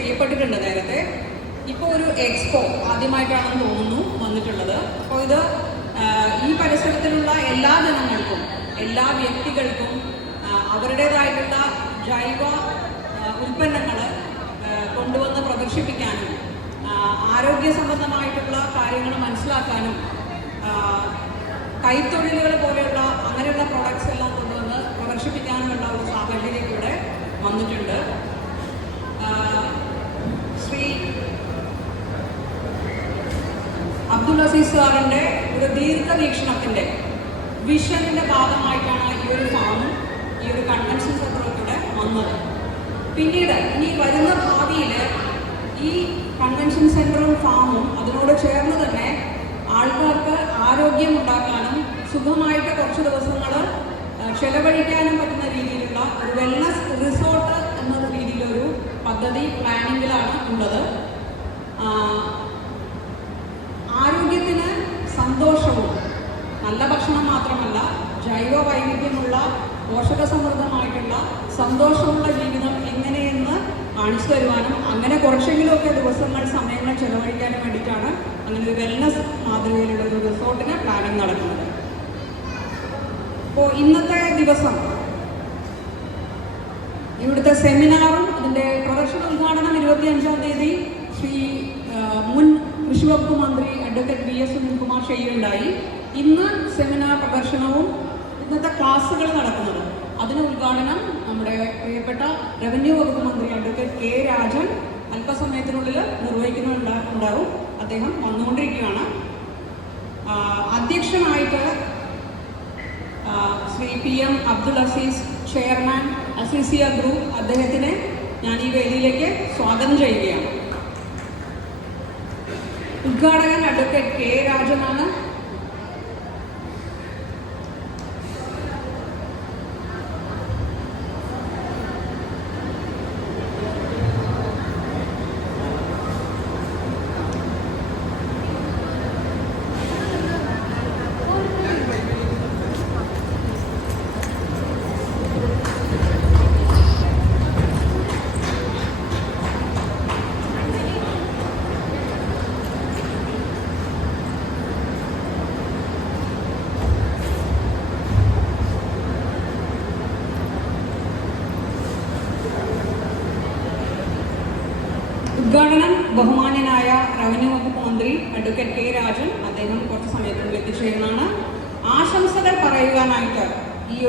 ചെയ്യപ്പെട്ടിട്ടുണ്ട് നേരത്തെ. ഇപ്പോൾ ഒരു എക്സ്പോ ആദ്യമായിട്ടാണെന്ന് തോന്നുന്നു വന്നിട്ടുള്ളത്. അപ്പോൾ ഇത് ഈ പരിസരത്തിലുള്ള എല്ലാ ജനങ്ങൾക്കും, എല്ലാ വ്യക്തികൾക്കും അവരുടേതായിട്ടുള്ള ജൈവ ഉൽപ്പന്നങ്ങൾ കൊണ്ടുവന്ന് പ്രദർശിപ്പിക്കാനും ആരോഗ്യ സംബന്ധമായിട്ടുള്ള കാര്യങ്ങൾ മനസ്സിലാക്കാനും കൈത്തൊഴിലുകൾ പോലെയുള്ള അങ്ങനെയുള്ള പ്രോഡക്ട്സ് എല്ലാം കൊണ്ടുവന്ന് പ്രദർശിപ്പിക്കാനുമുള്ള ഒരു സാഹചര്യം ഇവിടെ വന്നിട്ടുണ്ട്. ശ്രീ അബ്ദുൽ അസീസ് സാറിൻ്റെ ഒരു ദീർഘവീക്ഷണത്തിൻ്റെ വിഷനിൻ്റെ ഭാഗമായിട്ടാണ് ഈ ഒരു ഫാമും ഈ ഒരു കൺവെൻഷൻ സെൻ്ററും ഇവിടെ വന്നത്. പിന്നീട് ഇനി വരുന്ന ഭാവിയിൽ ഈ കൺവെൻഷൻ സെൻ്ററും ഫാമും അതിനോട് ചേർന്ന് തന്നെ ആൾക്കാർക്ക് ആരോഗ്യം ഉണ്ടാക്കാനും സുഖമായിട്ട് കുറച്ച് ദിവസങ്ങൾ ചെലവഴിക്കാനും പറ്റുന്ന രീതിയിലുള്ള ഒരു വെൽനസ് റിസോർട്ട് എന്ന രീതിയിലൊരു പദ്ധതി പ്ലാനിങ്ങിലാണ് ഉള്ളത്. ആരോഗ്യത്തിന് സന്തോഷവും നല്ല ഭക്ഷണം മാത്രമല്ല, ജൈവ വൈവിധ്യമുള്ള പോഷകസമൃദ്ധമായിട്ടുള്ള സന്തോഷമുള്ള ജീവിതം എങ്ങനെയെന്ന് കാണിച്ചു തരുവാനും അങ്ങനെ കുറച്ചെങ്കിലുമൊക്കെ ദിവസങ്ങൾ സമയങ്ങൾ ചെലവഴിക്കാനും വേണ്ടിയിട്ടാണ് അങ്ങനെ ഒരു വെൽനസ് മാതൃകയിലുള്ള ഒരു റിസോർട്ടിന് പ്ലാനിങ് നടക്കുന്നത്. അപ്പോൾ ഇന്നത്തെ ദിവസം ഇവിടുത്തെ സെമിനാറും അതിൻ്റെ പ്രദർശന ഉദ്ഘാടനം 25-ാം തീയതി ശ്രീ മുൻ കൃഷി വകുപ്പ് മന്ത്രി അഡ്വക്കേറ്റ് വി.എസ്. സുനിൽകുമാർ ചെയ്യുകയുണ്ടായി. ഇന്ന് സെമിനാർ പ്രദർശനവും ഇന്നത്തെ ക്ലാസ്സുകൾ നടക്കുന്നത്, അതിന് ഉദ്ഘാടനം നമ്മുടെ പ്രിയപ്പെട്ട റവന്യൂ വകുപ്പ് മന്ത്രി അഡ്വക്കേറ്റ് കെ. രാജൻ അല്പസമയത്തിനുള്ളിൽ നിർവഹിക്കുന്നുണ്ടാവും. അദ്ദേഹം വന്നുകൊണ്ടിരിക്കുകയാണ്. അധ്യക്ഷനായിട്ട് Shri PM Abdul Aziz, chairman Azeezia group, അദ്ദേഹത്തിനെ ഞാൻ ഈ വേദിയിലേക്ക് സ്വാഗതം ചെയ്യുകയാണ്. ഉദ്ഘാടകൻ അഡ്വക്കേറ്റ് കെ. രാജനാണ്. ഉദ്ഘാടനം ബഹുമാന്യനായ റവന്യൂ വകുപ്പ് മന്ത്രി അഡ്വക്കേറ്റ് കെ. രാജൻ, അദ്ദേഹം കുറച്ച് സമയത്തിനുള്ളിൽ എത്തിച്ചേരുന്നതാണ്. ആശംസകൾ പറയുവാനായിട്ട് ഈ ഒരു